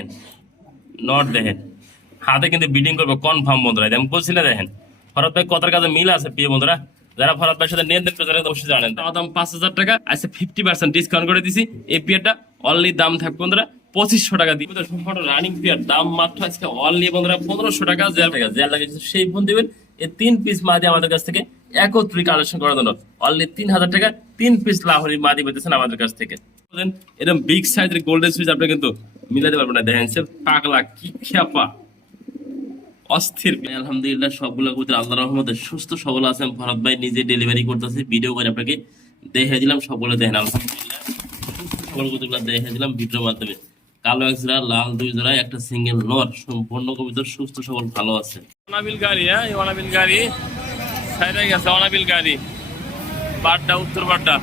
দেখেন নট দেখেন হাতে কিন্তু বিডিং করবো কনফার্ম বন্ধুরা, আমি বলছি না। দেখেন ফরাদ ভাই কথার কাজে মিল আছে প্রিয় বন্ধুরা, যারা ফরাদ ভাইয়ের সাথে নিয়ে দেখতে যারা অবশ্যই জানেন। দাম 5,000 টাকা, আজকে 50% ডিসকাউন্ট করে দিছি। এই পিয়ারটা অনলি দাম থাকবে বন্ধুরা 2500 টাকা দিয়ে। সম্পূর্ণ রানিং পিয়ার দাম মাত্র আজকে অনলি বন্ধুরা 1500 টাকা। জেল লাগে সেই ফোন দিবেন। এই 3 পিস মাদি আমাদের কাছ থেকে একত্রিত কালেকশন করার জন্য অনলি 3000 টাকা 3 পিস লাহোরি মাদি পেতেছেন আমাদের কাছ থেকে। এরকম বিগ সাইজের গোল্ডেন সুইচ আপনি কিন্তু মিলাতে পারবেন না। দেখেন সে পাগলা কি খেপা অস্থির। আলহামদুলিল্লাহ সবগুলো কবুতর আল্লাহর রহমতে সুস্থ সবল আছেন। ভরত ভাই নিজে ডেলিভারি করতেছে, ভিডিও করে আপনাকে দেখে দিলাম। সবগুলো দেখেন আলহামদুলিল্লাহ সবগুলো কবুতরগুলো দেখে দিলাম ভিডিওর মাধ্যমে। কালো এক জোড়া, লাল 2 জোড়া, একটা সিঙ্গেল নর, সম্পূর্ণ কবুতর সুস্থ সবল ভালো আছে। অনাবিল গাড়ি, হ্যাঁ অনাবিল গাড়ি সাইডে গেছে, অনাবিল গাড়ি বাড্ডা, উত্তর বাড্ডা।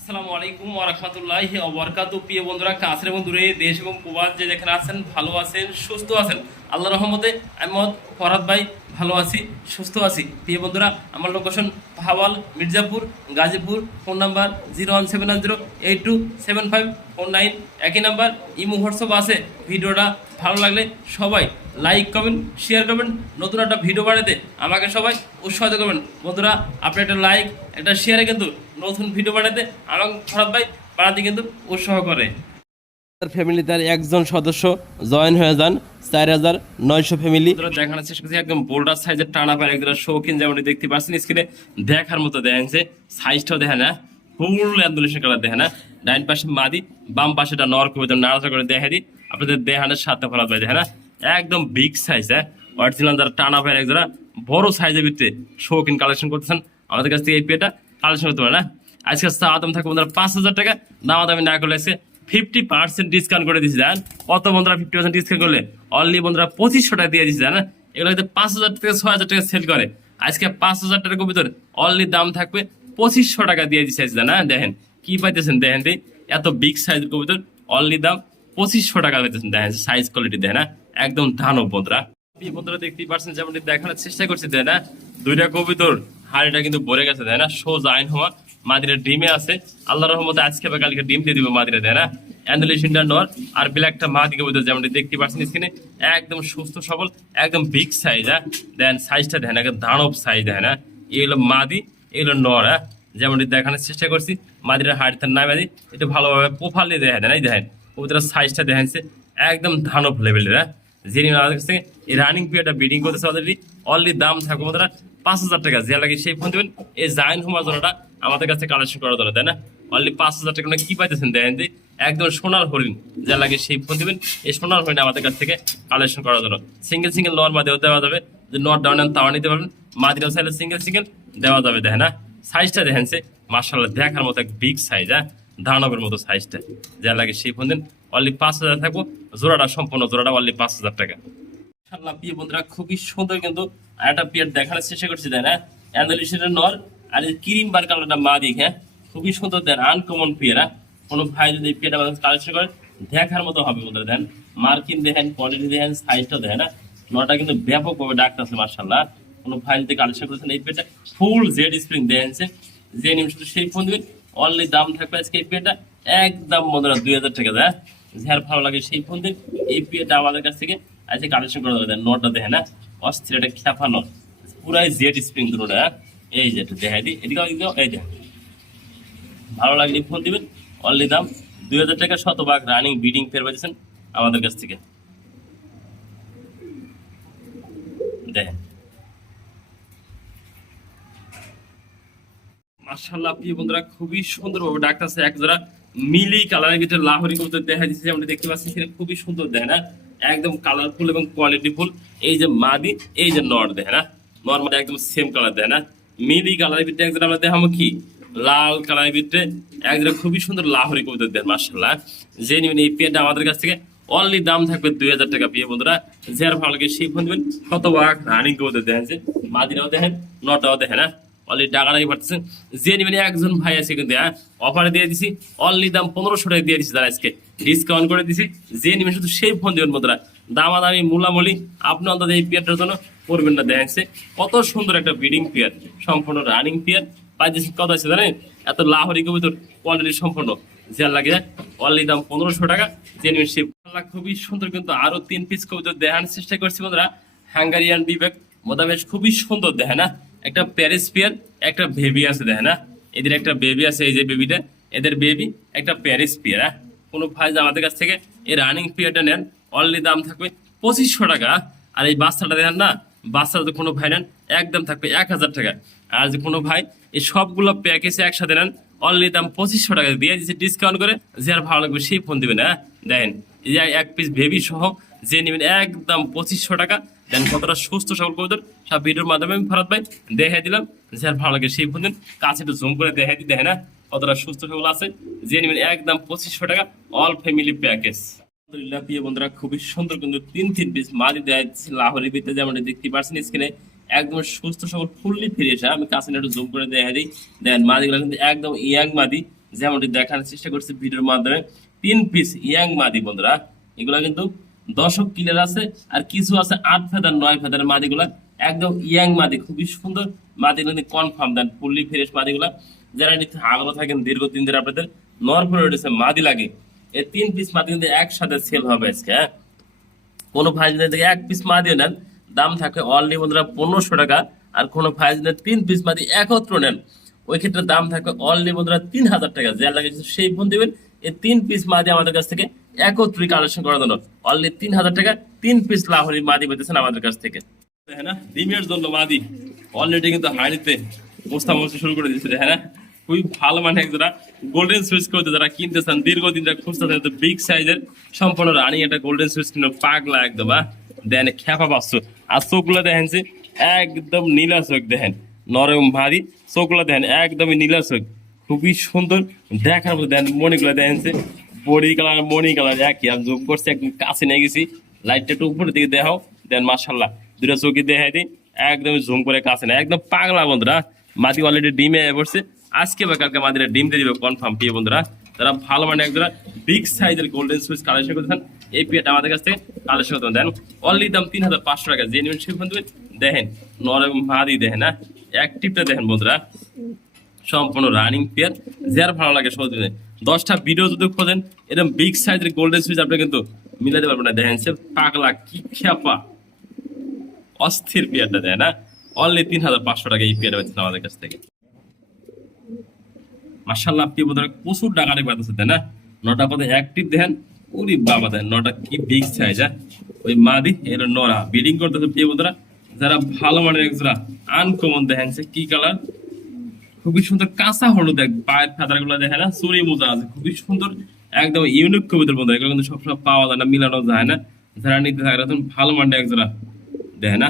আসসালামু আলাইকুম ওয়া রাহমাতুল্লাহি ওয়া বারাকাতুহু। প্রিয় বন্ধুরা কাছের এবং দূরে, দেশ এবং প্রবাস যে যেখানে আছেন ভালো আছেন সুস্থ আছেন আল্লাহর রহমতে। আমি ফরহাদ ভাই ভালো আছি সুস্থ আছি। প্রিয় বন্ধুরা আমার location Bhawal, Mirzapur, Gazipur. Phone number 01710827549, একই নাম্বার। ইমো হোয়াটসঅ্যাপ আছে। ভিডিওটা ভালো লাগলে সবাই লাইক কমেন্ট শেয়ার করবেন। নতুন একটা ভিডিও বানাতে আমাকে সবাই উৎসাহিত করবেন বন্ধুরা। আপনি একটা লাইক একটা শেয়ারে কিন্তু নতুন ভিডিও বানাতে আমাকে ফরহাদ ভাই বানাতে কিন্তু উৎসাহ করে। ফ্যামিলি তার একজন সদস্য জয়েন হয়ে যান। 4900 ফ্যামিলি দেখানোর চেষ্টা করছি। একদম বোল্ডার সাইজের টানা পায় একজন শৌখিন, যেমন দেখতে পাচ্ছেন স্ক্রিনে দেখার মতো। দেখেন যে সাইজটাও দেখে না, ফুল অ্যান্ডুলেশন কালার দেখে না। ডাইন পাশে মাদি, বাম পাশেটা নর কবিতা নাড়াচা করে দেখে দিই আপনাদের দেহানের সাথে ফলাত পাই। দেখে না একদম বিগ সাইজ, হ্যাঁ অরিজিনাল যারা টানা পায় একজোড়া বড় সাইজের ভিতরে শৌখিন কালেকশন করতেছেন আমাদের কাছ থেকে এই পেটা কালেকশন করতে পারে না। আজকে দাম থাকবে বন্ধুরা 5000 টাকা। দামি না করলে 50% ডিসকাউন্ট করে দিচ্ছি। জান কত বন্ধুরা 50% ডিসকাউন্ট করলে অনলি বন্ধুরা 2500 টাকা দিয়ে দিচ্ছি। জানা এগুলো হয়তো 5000 থেকে 6000 টাকা সেল করে, আজকে 5000 টাকার কবিতর অনলি দাম থাকবে 2500 টাকা দিয়ে দিচ্ছি। জানা দেখেন কি পাইতেছেন, দেখেন এত বিগ সাইজের কবিতর অনলি দাম 2500 টাকা পাইতেছেন। দেখেন সাইজ কোয়ালিটি দেখেন না একদম ধানব বন্ধুরা। বন্ধুরা দেখতেই পারছেন যেমন দেখানোর চেষ্টা করছি। দেয় না দুইটা কবিতর হাড়িটা কিন্তু ভরে গেছে। দেয় না সোজা আইন হওয়া মাদিরা ডিমে আছে। আল্লাহর রহমতে আজকে বা কালকে ডিম দিয়ে দিবে মাদিরা। দেয় না অ্যান্ডালিশনটা নর আর ব্ল্যাকটা মাদি কবুতর যেমন দেখতে পাচ্ছেন স্ক্রিনে একদম সুস্থ সবল একদম বিগ সাইজ। হ্যাঁ দেন সাইজটা দেখেন একদম দানব সাইজ। দেখেন না এগুলো মাদি এগুলো নর। হ্যাঁ যেমন দেখানোর চেষ্টা করছি। মাদিরা হাড়িটার নামে দিই একটু ভালোভাবে প্রোফাইল দিয়ে দেখা দেয় না। দেখেন কবুতরের সাইজটা দেখেনছে একদম ধানব লেভেলের। হ্যাঁ যিনি আমাদের কাছে এই রানিং পিরিয়ডটা বিডিং করতেছে অলরেডি অনলি দাম থাকবে বন্ধুরা 5000 টাকা। যে লাগে সেই ফোন দেবেন। এই জাইন হোমার জন্যটা আমাদের কাছে কালেকশন করার জন্য, তাই না অনলি 5000 টাকা কি পাইতেছেন। দেখেন যে একদম সোনার হরিণ, যা লাগে সেই ফোন দেবেন। এই সোনার হরিণ আমাদের কাছ থেকে কালেকশন করার জন্য সিঙ্গেল সিঙ্গেল নর মাদিও দেওয়া যাবে। যদি নট ডাউন আন তাও নিতে পারবেন, মাদিরাও চাইলে সিঙ্গেল সিঙ্গেল দেওয়া যাবে। দেখেন না সাইজটা দেখেন সে মার্শাল্লাহ দেখার মতো এক বিগ সাইজ। হ্যাঁ দানবের মতো সাইজটা, যা লাগে সেই ফোন দেন। অনলি 5000 থাকবো জোড়াটা, সম্পূর্ণ জোড়াটা অনলি 5000 টাকা। প্রিয় বন্ধুরা খুবই সুন্দর কিন্তু একটা পিয়ার দেখানোর চেষ্টা করছি। দেন হ্যাঁ অ্যান্ডালিশনের নর আর ক্রিম বার কালারটা মা দিক। হ্যাঁ খুবই সুন্দর দেন আনকমন পিয়ার। কোনো ভাই যদি পিয়ারটা কালেকশন করেন দেখার মতো হবে বন্ধুরা। দেন মার্কিন দেখেন, কোয়ালিটি দেখেন, সাইজটা দেখেন। না নটা কিন্তু ব্যাপকভাবে ডাকতেছে মার্শাল্লাহ। কোনো ভাই যদি কালেকশন করেছেন এই পিয়ারটা ফুল জেড স্প্রিং দেখেনছে যে নিম শুধু সেই ফোন দেবেন। অনলি দাম থাকবে আজকে এই পিয়ারটা একদম বন্ধুরা 2000 টাকা। দেয় যার ভালো লাগে সেই ফোন দিন। এই পিয়ারটা আমাদের কাছ থেকে আজকে কালেকশন করা যাবে। নটটা দেখে না অস্থির একটা খেফা নট, পুরাই জেড স্প্রিং দুটোটা। এই যে দেখাই দিই এদিকে এই যে ভালো লাগলে ফোন দিবেন। অনলি দাম 2000 টাকা। শতভাগ রানিং বিডিং ফের পেয়েছেন আমাদের কাছ থেকে। দেখেন মাশাআল্লাহ প্রিয় বন্ধুরা খুবই সুন্দরভাবে ডাকতেছে। এক জোড়া মিলি কালারের ভিতরে লাহোরি কবুতর দেখা দিচ্ছে। আমরা দেখতে পাচ্ছি সেটা খুবই সুন্দর দেখে না একদম কালারফুল এবং কোয়ালিটিফুল। এই যে মাদি এই যে নর দেখে না নর মানে একদম সেম কালার দেখে না মিলি কালারের ভিতরে একজন আমরা দেখাবো কি লাল কালারের ভিতরে একজন খুবই সুন্দর লাহোরি কবুতর দেন মাশাআল্লাহ। যে নিবেন এই পেয়ারটা আমাদের কাছ থেকে অনলি দাম থাকবে 2000 টাকা। প্রিয় বন্ধুরা যার ভালো লাগে সেই ফোন দেবেন। শতভাগ রানিং কবুতর দেখেন যে মাদিরাও দেখেন নটাও দেখে না অলরেডি টাকা নাকি পাঠাচ্ছেন। যে নিবেন একজন ভাই আছে কিন্তু হ্যাঁ অফারে দিয়ে দিছি অনলি দাম 1500 টাকা দিয়ে দিচ্ছি। তারা আজকে ডিসকাউন্ট করে দিছি। যে নিবেন শুধু সেই ফোন দেবেন বন্ধুরা। দামাদামি মূলামূলি আপনি অন্তত এই পিয়ারটার জন্য করবেন না। দেখেন কত সুন্দর একটা ব্রিডিং পিয়ার, সম্পূর্ণ রানিং পিয়ার পাই দিচ্ছি। কত আছে জানেন এত লাহোরি কবুতর কোয়ালিটি সম্পূর্ণ যার লাগে অনলি দাম 1500 টাকা। জেনুইন শিপ খুবই সুন্দর, কিন্তু আরো 3 পিস কবুতর দেখানোর চেষ্টা করছি বন্ধুরা। হাঙ্গারিয়ান বিবেক মোদাবেশ খুবই সুন্দর, দেখে না? একটা প্যারিস পিয়ার, একটা বেবি আছে, দেখে না? এদের একটা বেবি আছে, এই যে বেবিটা এদের বেবি, একটা প্যারিস পিয়ার। কোনো ভাই আমাদের কাছ থেকে এই রানিং পিয়ারটা নেন, অনলি দাম থাকবে 2500 টাকা। আর এই বাচ্চাটা দেখেন না, বাচ্চাটা তো কোনো ভাই নেন একদম থাকবে 1000 টাকা। আর যে কোনো ভাই এই সবগুলো প্যাকেজে একসাথে নেন, অনলি দাম 2500 টাকা দিয়ে দিচ্ছে ডিসকাউন্ট করে। যে আর ভালো লাগবে সেই ফোন দিবেন। দেখেন এই যে 1 পিস বেবি সহ যে নেবেন একদম 2500 টাকা। দেন কতটা সুস্থ সবল কবুতর সব ভিডিওর মাধ্যমে আমি ফরাদ ভাই দেখাই দিলাম। যে আর ভালো লাগে সেই ফোন দিন, কাছে একটু জুম করে দেখাই দিই, দেখেন না কতটা সুস্থ সবল আছে। যে নেবেন একদম 2500 টাকা, অল ফ্যামিলি প্যাকেজ। আলহামদুলিল্লাহ প্রিয় বন্ধুরা, খুবই সুন্দর কিন্তু 3 পিস মাদি দেওয়া যাচ্ছে লাহোরি ভিতরে, যেমন দেখতে পাচ্ছেন স্ক্রিনে। একদম সুস্থ সবল ফুললি ফ্রেশ। আমি কাছে একটু জুম করে দেখা দিই, দেখেন মাদিগুলো কিন্তু একদম ইয়াং মাদি, যেমনটি দেখানোর চেষ্টা করছি ভিডিওর মাধ্যমে। 3 পিস ইয়াং মাদি বন্ধুরা, এগুলা কিন্তু দশক কিলার আছে, আর কিছু আছে 8 ফেদার 9 ফেদার মাদিগুলা। একদম ইয়াং মাদি, খুবই সুন্দর মাদিগুলো কিন্তু কনফার্ম দেন ফুললি ফ্রেশ মাদিগুলা। যারা নিতে আগ্রহ থাকেন দীর্ঘদিন ধরে আপনাদের নরফল মাদি লাগে, এই 3 পিস মাদি কিন্তু একসাথে সেল হবে আজকে। কোনো ভাই যদি 1 পিস মাদি নেন দাম থাকে অনলি বন্ধুরা 1500 টাকা। আর কোনো ভাই যদি 3 পিস মাদি একত্র নেন ওই ক্ষেত্রে দাম থাকে অনলি বন্ধুরা 3000 টাকা। যা লাগে সেই ফোন দিবেন। এই 3 পিস মাদি আমাদের কাছ থেকে একত্রিত কালেকশন করার জন্য অনলি 3000 টাকা। 3 পিস লাহোরি মাদি পেতেছেন আমাদের কাছ থেকে। হ্যাঁ না, ডিমের জন্য মাদি অলরেডি কিন্তু হাড়িতে বস্তা বসতে শুরু করে দিচ্ছে, হ্যাঁ না? খুবই ভালো মানে যারা গোল্ডেন সুইচ করতে যারা কিনতে চান, দীর্ঘদিন যারা খুঁজতেছেন, তো বিগ সাইজের সম্পূর্ণ রানিং একটা গোল্ডেন সুইচ কিনে পাগলা একদম। দেন খেপা পাচ্ছ। আর চোখগুলো দেখেন যে একদম নীলা চোখ, দেখেন নরম ভারী চোখগুলো দেখেন একদমই নীলা চোখ, খুবই সুন্দর দেখার মতো। দেখেন মণিগুলো দেখেন যে বডি কালার মণি কালার একই। আমি জুম করছি, একদম কাছে নিয়ে গেছি, লাইটটা একটু উপরের দিকে দেখাও। দেন মাশাল্লাহ দুটা চোখে দেখাই দিই, একদম জুম করে কাছে না, একদম পাগলা বন্ধুরা। মাদি অলরেডি ডিমে পড়ছে, আজকে বা কালকে মাদিরা ডিম দিয়ে দিবে কনফার্ম। প্রিয় বন্ধুরা, যারা ভালো মানে একজোড়া বিগ সাইজের গোল্ডেন সুইচ কালেকশন করতেছেন, এই পিয়াটা আমাদের কাছ থেকে কালেকশন করতে দেন অনলি দাম 3500 টাকা। যে নেবেন সেই ফোন দেবেন। দেখেন নরম মাদি, দেখেন না অ্যাক্টিভটা দেখেন বন্ধুরা, সম্পূর্ণ রানিং পেয়ার। যার ভালো লাগে সহজ 10টা ভিডিও যদি খোঁজেন এরকম বিগ সাইজের গোল্ডেন সুইচ আপনি কিন্তু মিলাতে পারবেন না। দেখেন সে পাগলা কি খেপা অস্থির পেয়ারটা, দেয় না অনলি 3500 টাকা এই পেয়ারটা পাচ্ছেন আমাদের কাছ থেকে। মাশাআল্লাহ আপনি বোধহয় প্রচুর ডাকাডাকি পাইতেছে, তাই না? নটা পথে অ্যাক্টিভ দেখেন, ওরে বাবা দেন নটা কি বিগ সাইজ। ওই মাদি এর নরা ব্রিডিং করতেছে প্রিয় বন্ধুরা। যারা ভালো মানের একজোড়া আনকমন দেখেন সে কি কালার, খুবই সুন্দর কাঁচা হলুদ, দেখ পায়ের ফেদার গুলো দেখে না, চুরি মোজা আছে, খুবই সুন্দর একদম ইউনিক কবিতার বন্ধু। এগুলো কিন্তু সবসময় পাওয়া যায় না, মিলানো যায় না। যারা নিতে থাকে ভালো মানের একজোড়া দেখে না,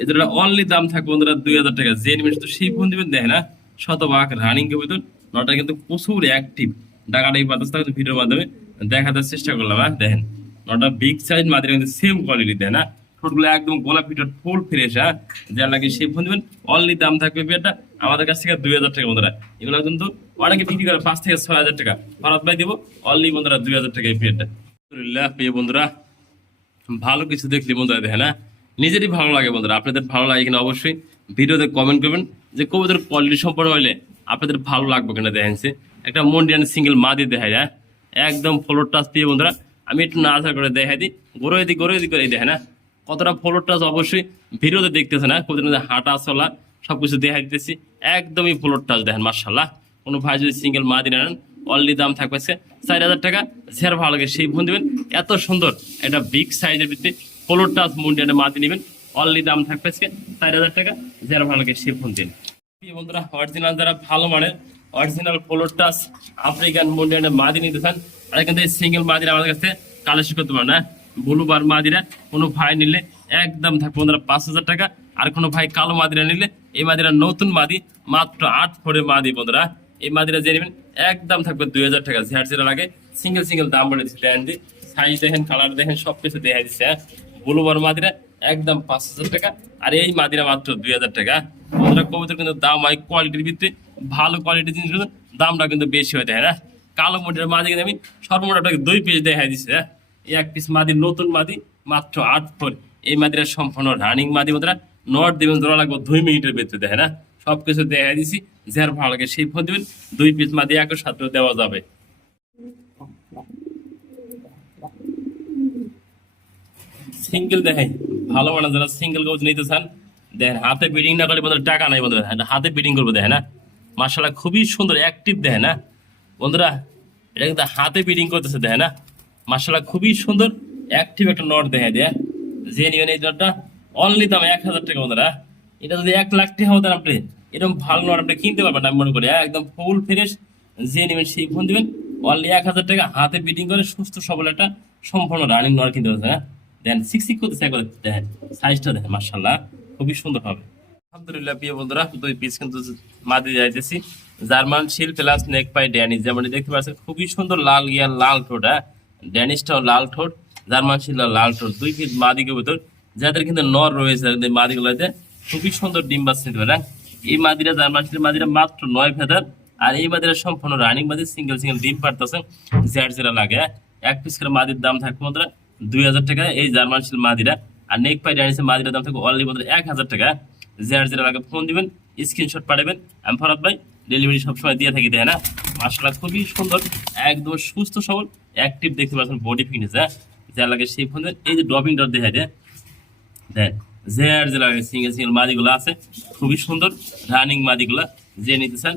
এদের অনলি দাম থাকবে বন্ধুরা 2000 টাকা। যে নেবেন শুধু সেই ফোন দিবেন, দেখে না শতভাগ রানিং কবিতর। নটা কিন্তু প্রচুর অ্যাক্টিভ, ডাকাডাকি বাতাস থাকে ভিডিওর মাধ্যমে দেখাতে চেষ্টা করলাম। দেখেন নটা বিগ সাইজ মাদের কিন্তু সেম কোয়ালিটি, দেয় না ঠোঁটগুলো একদম গোলাপ ভিডিও ফুল ফ্রেশ। যা লাগে সেই ফোন দিবেন, অনলি দাম থাকবে পেয়ারটা আমাদের কাছ থেকে 2000 টাকা বন্ধুরা। এগুলো কিন্তু অনেকে বিক্রি করে 5 থেকে 6000 টাকা, ফরাত ভাই দিব অনলি বন্ধুরা 2000 টাকা এই পেয়ারটা। আলহামদুলিল্লাহ প্রিয় বন্ধুরা, ভালো কিছু দেখলি বন্ধুরা দেখে না নিজেরই ভালো লাগে বন্ধুরা। আপনাদের ভালো লাগে কিনা অবশ্যই ভিডিওতে কমেন্ট করবেন, যে কবুতরের কোয়ালিটি সম্পর্কে হইলে আপনাদের ভালো লাগবে কিনা। দেখেন একটা মন্ডিয়ান সিঙ্গেল মাদি দেখা যায়, একদম ফ্লোর টাচ দিয়ে বন্ধুরা। আমি একটু নাড়াচাড়া করে দেখাই দিই, গরো এদিক করে দেখে না কতটা ফ্লোর টাচ, অবশ্যই ভিডিওতে দেখতেছে না, কবুতরের হাঁটা চলা সবকিছু দেখা দিতেছি, একদমই ফ্লোর টাচ দেখেন মাশাআল্লাহ। কোনো ভাই যদি সিঙ্গেল মাদি নেন অনলি দাম থাকবে 4000 টাকা। যার ভালো লাগে সেই ফোন দিবেন। এত সুন্দর একটা বিগ সাইজের ভিত্তি ফ্লোর টাচ মুন্ডিয়ানে মাদি নেবেন, অনলি দাম থাকবে 4000 টাকা। যার ভালো লাগে সেই ফোন দিন। বন্ধুরা অরিজিনাল যারা ভালো মানের অরিজিনাল ফ্লোর টাচ আফ্রিকান মুন্ডিয়ানে মাদি নিতে চান, তারা কিন্তু এই সিঙ্গেল মাদিরা আমাদের কাছে কালেকশন করতে পারেন না। ব্লু বার মাদিরা কোনো ভাই নিলে একদম থাকবে বন্ধুরা 5000 টাকা। আর কোনো ভাই কালো মাদিরা নিলে এই মাদিরা নতুন মাদি মাত্র 8 ফোরের মাদি বন্ধুরা। এই মাদিরা যে নেবেন একদম থাকবে 2000 টাকা। ঝাড় যেটা লাগে সিঙ্গেল দাম বলে দিচ্ছে, সাইজ দেখেন কালার দেখেন সবকিছু দেখা দিচ্ছে। ব্লু বার মাদিরা একদম 5000 টাকা, আর এই মাদিরা মাত্র 2000 টাকা। বন্ধুরা কবুতর কিন্তু দাম হয় কোয়ালিটির ভিত্তিতে, ভালো কোয়ালিটির জিনিস দামটা কিন্তু বেশি হয়, তাই না? কালো মোটের মাদি কিন্তু আমি সর্বমোট আপনাকে 2 পিস দেখা দিচ্ছে। 1 পিস মাদি নতুন মাদি মাত্র 8 ফোর। এই মাদিরা সম্পূর্ণ রানিং মাদি বন্ধুরা। নট দিবেন ধরা লাগবে 2 মিনিটের ভিতরে, দেখে না সবকিছু দেখা দিছি। যার ভালো লাগে সেই ফোন দিবেন, 2 পিস মাদি একর সাথে দেওয়া যাবে। সিঙ্গেল দেখেন ভালো মানে যারা সিঙ্গেল কবুতর নিতে চান দেখেন হাতে বিডিং না করে বন্ধুরা টাকা নাই বন্ধুরা, হাতে বিডিং করবো দেখেন না মাশাআল্লাহ খুবই সুন্দর অ্যাক্টিভ দেখেন না বন্ধুরা, এটা কিন্তু হাতে বিডিং করতেছে দেখেন না মাশাআল্লাহ খুবই সুন্দর অ্যাক্টিভ একটা নট দেখা দেয়। যে নিবেন এই নটটা অনলি দাম 1000 টাকা বন্ধুরা, এটা যদি 1 লাখ টাকা হতেন আপনি এরকম ভালো নট আপনি কিনতে পারবেন আমি মনে করি, একদম ফুল ফ্রেশ। যে নেবেন সেই ফোন দিবেন অনলি 1000 টাকা, হাতে বিডিং করে সুস্থ সবল একটা সম্পূর্ণ রানিং নট কিনতে পারছেন। হ্যাঁ দেন সিক্সিক করতেছে একবার দেখেন, সাইজটা দেখেন মাশাআল্লাহ খুবই সুন্দর হবে। আলহামদুলিল্লাহ প্রিয় বন্ধুরা, 2 পিস কিন্তু মাদি যাইতেছি জার্মান শিল প্লাস নেক পাই ড্যানিশ, যেমন দেখতে পাচ্ছেন খুবই সুন্দর লাল গিয়ার লাল ঠোঁট। হ্যাঁ ড্যানিশটাও লাল ঠোঁট, জার্মান শিল লাল ঠোঁট, 2 পিস মাদিকের ভিতর যাদের কিন্তু নর রয়েছে মাদিগুলোতে খুবই সুন্দর ডিম বাচ্চা নিতে পারে। এই মাদিরা জার্মান শিল মাদিরা মাত্র 9 ফেদার, আর এই মাদিরা সম্পূর্ণ রানিং মাদি, সিঙ্গেল সিঙ্গেল ডিম পারতেছে জেড জেরা লাগে। এক পিস করে মাদির দাম থাকবে বন্ধুরা 2000 টাকা এই জার্মান শিল মাদিরা, আর নেক পাই ড্যানিশের মাদিরা দাম থাকবে অনলি বন্ধুরা 1000 টাকা। জেড জেরা লাগে ফোন দিবেন, স্ক্রিনশট পাঠাবেন, আমি ফরাদ ভাই ডেলিভারি সবসময় দিয়ে থাকি দেয় না মাশাআল্লাহ খুবই সুন্দর একদম সুস্থ সবল অ্যাক্টিভ দেখতে পাচ্ছেন বডি ফিটনেস। হ্যাঁ যা লাগে সেই ফোন এই যে ড্রপিং ডট দেখা যায় দেখ জেড যে লাগে সিঙ্গেল সিঙ্গেল মাদিগুলো আছে খুবই সুন্দর রানিং মাদিগুলা, যে নিতে চান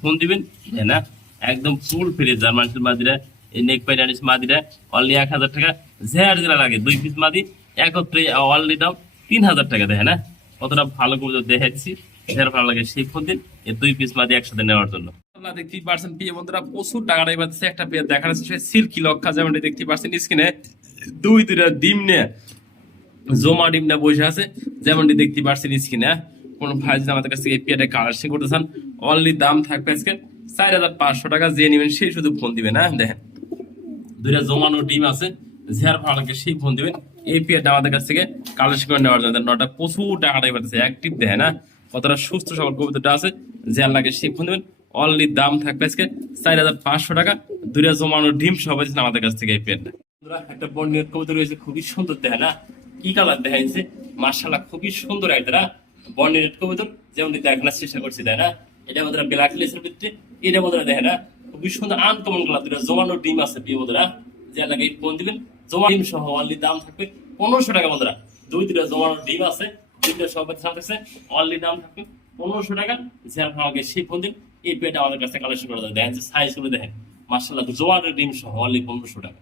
ফোন দিবেন না একদম ফুল ফ্রেশ জার্মান শিল মাদিরা এই নেক পাই ড্যানিশ মাদিরা অনলি 1000 টাকা। জেড যেটা লাগে 2 পিস মাদি একত্রে অনলি দাম 3000 টাকা দেয় না, কতটা ভালো করে দেখাচ্ছি যার ভালো লাগে সেই ফোন দিন এই 2 পিস মাদি একসাথে নেওয়ার জন্য। দেখতেই পারছেন প্রিয় বন্ধুরা প্রচুর টাকাটাই পাচ্ছে, একটা পেয়ে দেখা যাচ্ছে সিল্কি লক্ষা যেমন দেখতে পাচ্ছেন স্ক্রিনে 2-2টা ডিম নিয়ে জমা ডিম নিয়ে বসে আছে যেমনটি দেখতে পাচ্ছেন স্ক্রিনে। কোন ভাই যদি আমাদের কাছ থেকে এই পেয়ারটা কালেকশন করতে চান অনলি দাম থাকবে আজকে 4500 টাকা, যে নেবেন সেই শুধু ফোন দিবেন। হ্যাঁ দেখেন 2টা জমানো ডিম আছে, যার ভালো লাগে সেই ফোন দিবেন এই পেয়ারটা আমাদের কাছ থেকে কালেকশন করে নেওয়ার জন্য। নটা প্রচুর টাকাটাই পাচ্ছে অ্যাক্টিভ দেখেন না কতটা সুস্থ সবল কবুতরটা আছে, যার লাগে সেই ফোন দিবেন অনলি দাম থাকবে আজকে 4500 টাকা। 2টা জমানো ডিম সহ পাচ্ছেন আমাদের কাছ থেকে এই পেয়ারটা। একটা বর্ণীয় কবুতর রয়েছে খুবই সুন্দর দেখেন না, কি কালার দেখাইছে মাশাআল্লাহ খুবই সুন্দর একটা বর্ণীয় কবুতর যেমন দেখানোর চেষ্টা করছি তাই না। এটা আমাদের ব্ল্যাক লেসের ভিতরে এটা আমাদের দেখেন না খুবই সুন্দর আনকমন কালার, 2টা জমানো ডিম আছে প্রিয় বন্ধুরা, যে লাগে ফোন দিবেন জমা ডিম সহ অনলি দাম থাকবে 1500 টাকা বন্ধুরা। 2টা জমানো ডিম আছে 2টা সহ থাকছে অনলি দাম থাকবে 1500 টাকা, যার ভালো লাগে সেই ফোন দিন এই পেটা আমাদের কাছে কালেকশন করা যায়। দেখেন সাইজ গুলো দেখেন মাশাআল্লাহ জমানো ডিম সহ অনলি 1500 টাকা।